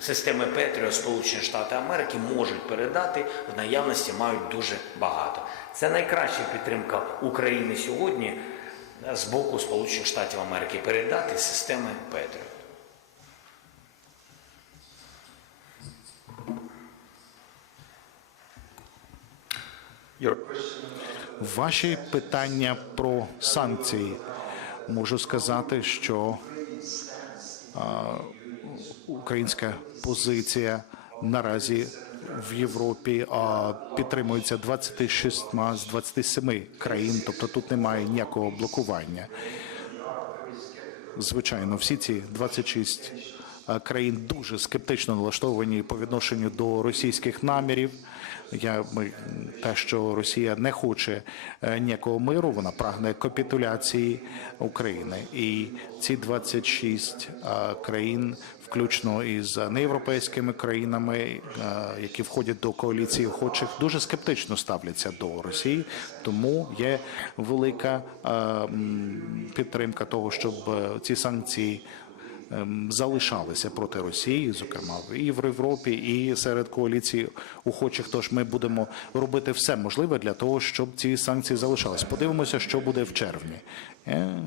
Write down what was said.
системи Петріо Сполучені Штати Америки можуть передати в наявності мають дуже багато. Це найкраща підтримка України сьогодні з боку Сполучених Штатів Америки передати системи Петріо. Ваші питання про санкції. Можу сказати, що українська позиція наразі в Європі підтримується 26 з 27 країн, тобто тут немає ніякого блокування. Звичайно, всі ці 26 е, країн дуже скептично налаштовані по відношенню до російських намірів. Я ми те, що Росія не хоче е, ніякого миру, вона прагне капітуляції України. І ці 26 е, країн, включно із неєвропейськими країнами, е, які входять до коаліції охочих, дуже скептично ставляться до Росії. Тому є велика е, підтримка того, щоб е, ці санкції залишалися проти Росії, зокрема і в Європі, і серед коаліції охочих. Тож ми будемо робити все можливе для того, щоб ці санкції залишались. Подивимося, що буде в червні. Е,